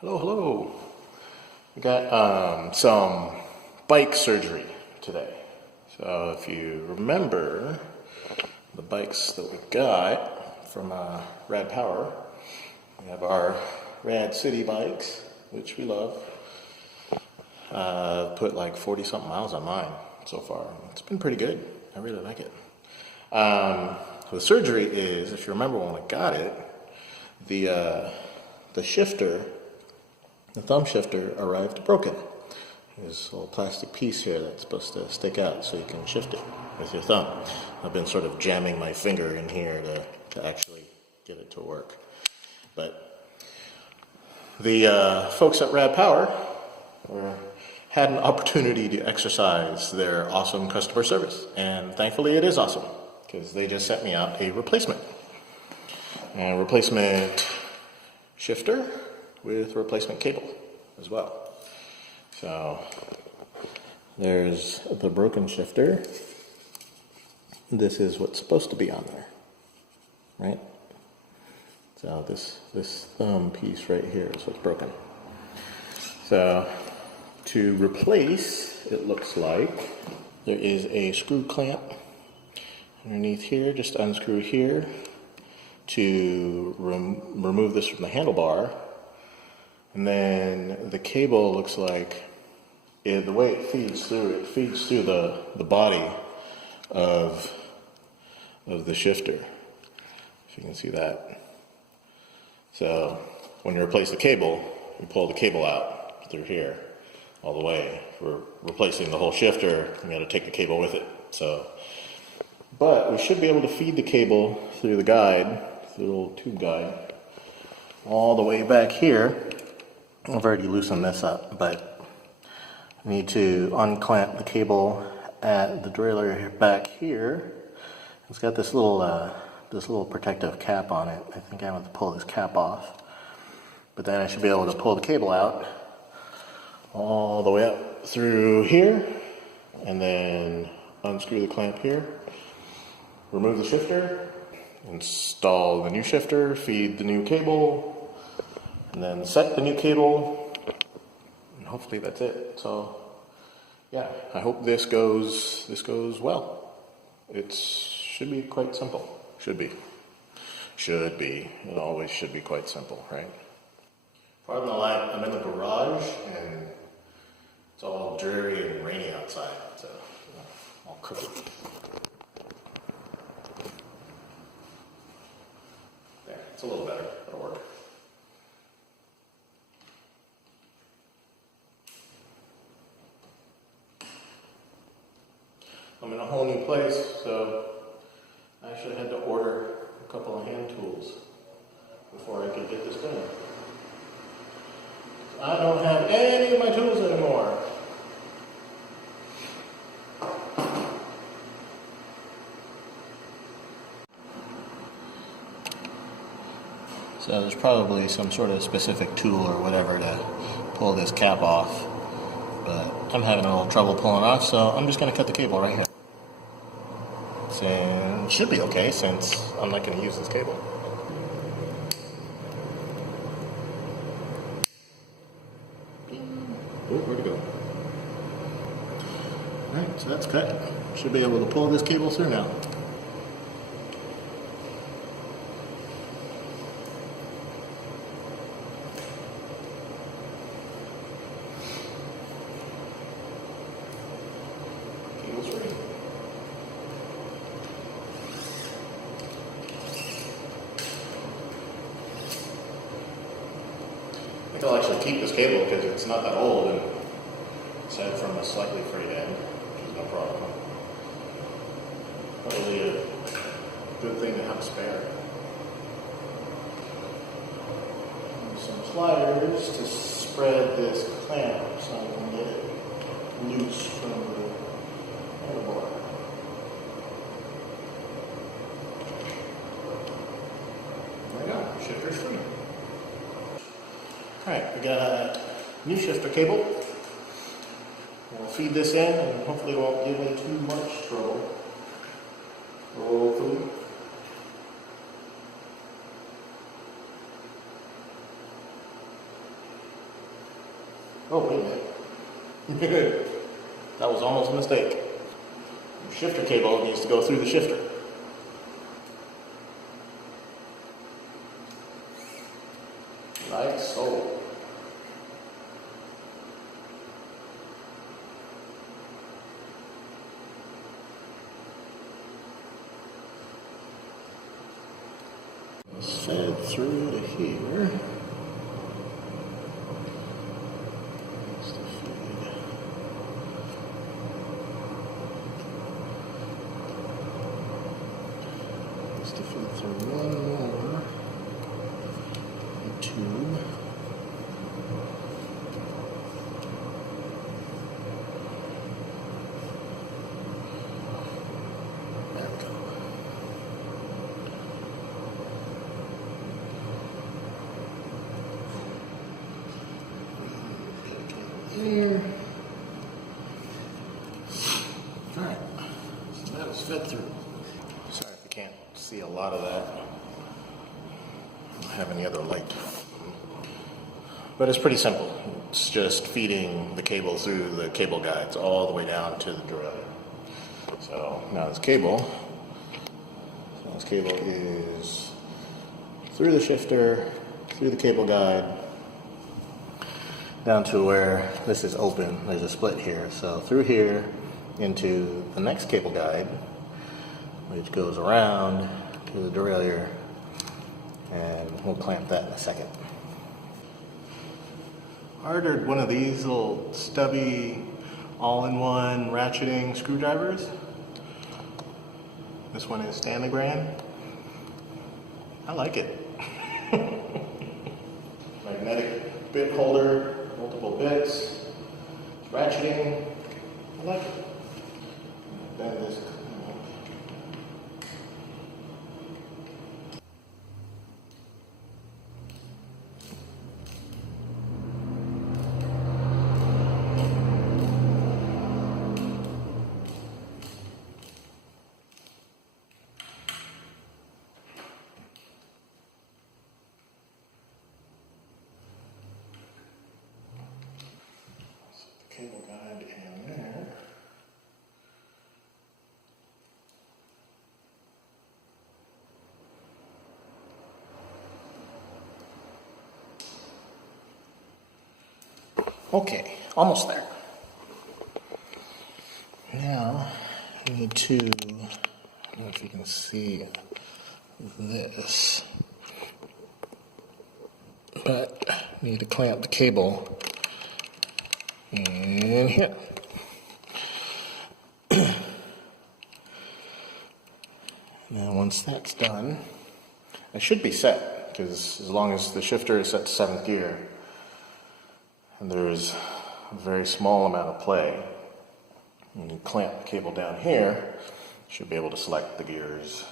Hello, hello. We got some bike surgery today. So if you remember the bikes that we got from Rad Power, we have our Rad City bikes, which we love. Put like 40 something miles on mine so far. It's been pretty good. I really like it. The surgery is, if you remember when we got it, the shifter, the thumb shifter, arrived broken. There's a little plastic piece here that's supposed to stick out so you can shift it with your thumb. I've been sort of jamming my finger in here to actually get it to work. But the folks at Rad Power had an opportunity to exercise their awesome customer service. And thankfully it is awesome, because they just sent me out a replacement. A replacement shifter with replacement cable as well. So there's the broken shifter. This is what's supposed to be on there, right? So this thumb piece right here is what's broken. So to replace, it looks like there is a screw clamp underneath here. Just unscrew here to remove this from the handlebar. And then the cable looks like, the way it feeds through the body of the shifter, if you can see that. So when you replace the cable, you pull the cable out through here all the way. If we're replacing the whole shifter, you got to take the cable with it. So, but we should be able to feed the cable through the guide, through the little tube guide, all the way back here. I've already loosened this up, but I need to unclamp the cable at the derailleur back here. It's got this little protective cap on it. I think I have to pull this cap off, but then I should be able to pull the cable out all the way up through here, and then unscrew the clamp here, remove the shifter, install the new shifter, feed the new cable, and then set the new cable, and hopefully that's it. So yeah, I hope this goes well. It should be quite simple. Should be. It always should be quite simple, right? Pardon the light, I'm in the garage and it's all dreary and rainy outside, so all crooked. There, it's a little better. It'll work. I'm in a whole new place, so I actually had to order a couple of hand tools before I could get this done. I don't have any of my tools anymore. So there's probably some sort of specific tool or whatever to pull this cap off, but I'm having a little trouble pulling off, so I'm just going to cut the cable right here. And it should be okay since I'm not going to use this cable. Oh, where'd it go? Alright, so that's cut. Should be able to pull this cable through now. Cable's free. I think I'll actually keep this cable because it's not that old, and aside from a slightly frayed end, which is no problem. Probably a good thing to have spare. And some pliers to spread this clamp so I can get it loose from the handlebar. There we go, shifter's free. Alright, we got a new shifter cable. We'll feed this in and hopefully it won't give me too much trouble. Hopefully. Oh, wait a minute. That was almost a mistake. Your shifter cable needs to go through the shifter. Like so. It's fed through to here. That's the feed. Needs to feed through one more tube. There we go. There. Alright, so that is fed through. Sorry if you can't see a lot of that. I don't have any other light. But it's pretty simple. It's just feeding the cable through the cable guides all the way down to the derailleur. So now this cable is through the shifter, through the cable guide, down to where this is open. There's a split here. So through here into the next cable guide, which goes around to the derailleur, and we'll clamp that in a second. I ordered one of these little stubby all-in-one ratcheting screwdrivers. This one is Stanley brand. I like it. Magnetic bit holder, multiple bits, ratcheting. I like it. Bend this. Cable guide in there. Okay, almost there. Now, we need to, I don't know if you can see this, but we need to clamp the cable in here. Now once that's done, it should be set, because as long as the shifter is set to 7th gear, and there's a very small amount of play, and you clamp the cable down here, you should be able to select the gears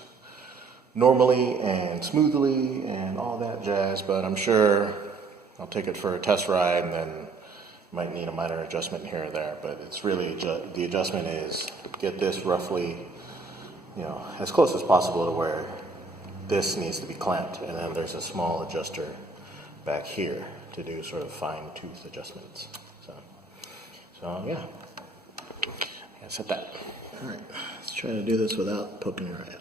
normally and smoothly and all that jazz, but I'm sure I'll take it for a test ride and then might need a minor adjustment here or there, but it's really the adjustment is get this roughly, as close as possible to where this needs to be clamped, and then there's a small adjuster back here to do sort of fine-tooth adjustments. So yeah, I set that. All right, let's try to do this without poking your eye out.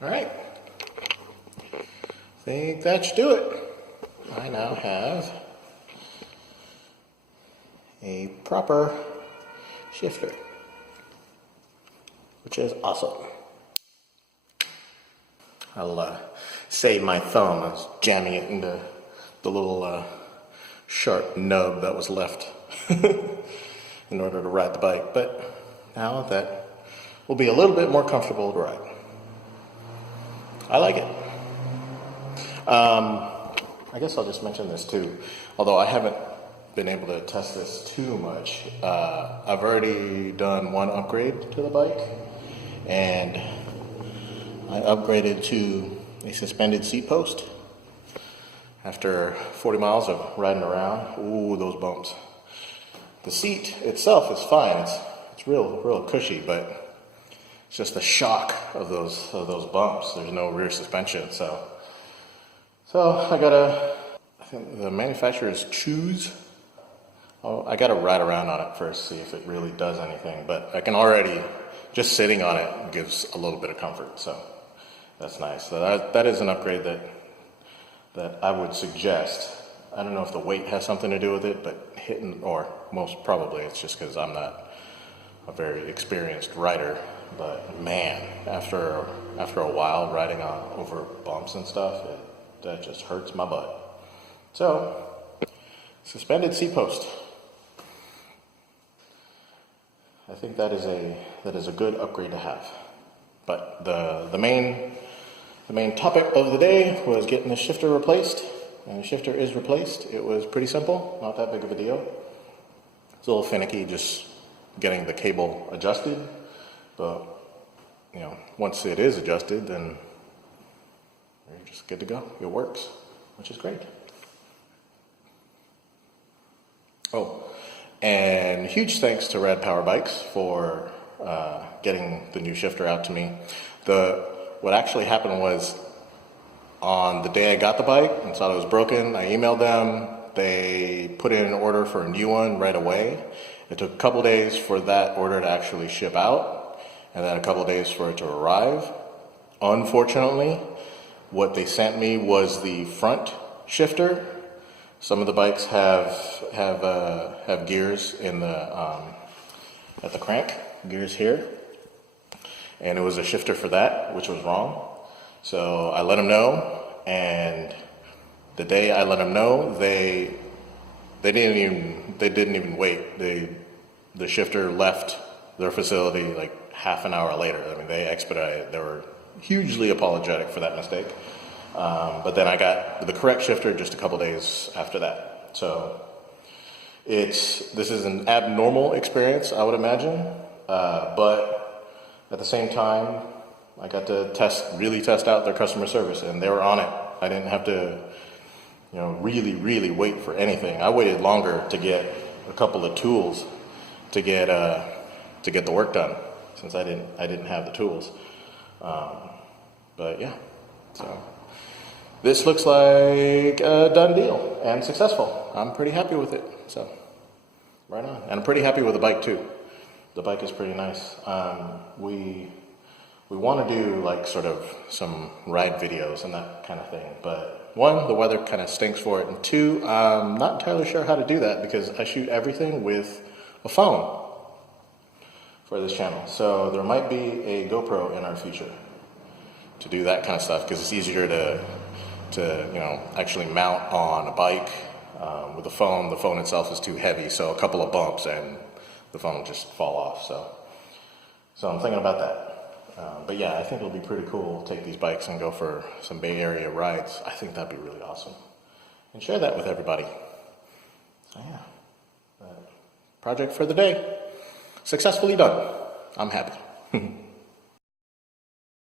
All right. I think that should do it. I now have a proper shifter, which is awesome. I'll save my thumb. I was jamming it into the little sharp nub that was left in order to ride the bike. But now that will be a little bit more comfortable to ride. I like it. I guess I'll just mention this too. Although I haven't been able to test this too much, I've already done one upgrade to the bike, and I upgraded to a suspended seat post after 40 miles of riding around. Ooh, those bumps. The seat itself is fine. It's real cushy, but it's just the shock of those bumps. There's no rear suspension, so I think the manufacturers choose. Oh, I gotta ride around on it first, see if it really does anything. But I can already, just sitting on it gives a little bit of comfort, so that's nice. So that is an upgrade that I would suggest. I don't know if the weight has something to do with it, but or most probably it's just because I'm not a very experienced rider. But man, after a while riding over bumps and stuff, that just hurts my butt. So, suspended seat post. I think that is a good upgrade to have. But the main topic of the day was getting the shifter replaced, and the shifter is replaced. It was pretty simple, not that big of a deal. It's a little finicky just getting the cable adjusted, but once it is adjusted, then you're just good to go. It works, which is great. Oh, and huge thanks to Rad Power Bikes for getting the new shifter out to me. What actually happened was, on the day I got the bike and saw it was broken, I emailed them. They put in an order for a new one right away. It took a couple days for that order to actually ship out, and then a couple days for it to arrive. Unfortunately, what they sent me was the front shifter. Some of the bikes have gears in at the crank, gears here, and it was a shifter for that, which was wrong. So I let them know, and the day I let them know, they didn't even wait. The shifter left their facility like half an hour later. I mean, they expedited. They were hugely apologetic for that mistake. But then I got the correct shifter just a couple days after that. So this is an abnormal experience, I would imagine. But at the same time, I got to really test out their customer service, and they were on it. I didn't have to, really wait for anything. I waited longer to get a couple of tools to get the work done, since I didn't have the tools. But yeah, so this looks like a done deal and successful. I'm pretty happy with it. So right on, and I'm pretty happy with the bike too. The bike is pretty nice. We want to do like sort of some ride videos and that kind of thing, but one, the weather kind of stinks for it, and two, I'm not entirely sure how to do that because I shoot everything with a phone for this channel. So there might be a GoPro in our future to do that kind of stuff, because it's easier to actually mount on a bike with a phone. The phone itself is too heavy, so a couple of bumps and the phone will just fall off. So I'm thinking about that. But yeah, I think it'll be pretty cool to take these bikes and go for some Bay Area rides. I think that'd be really awesome. And share that with everybody. So yeah, project for the day. Successfully done. I'm happy.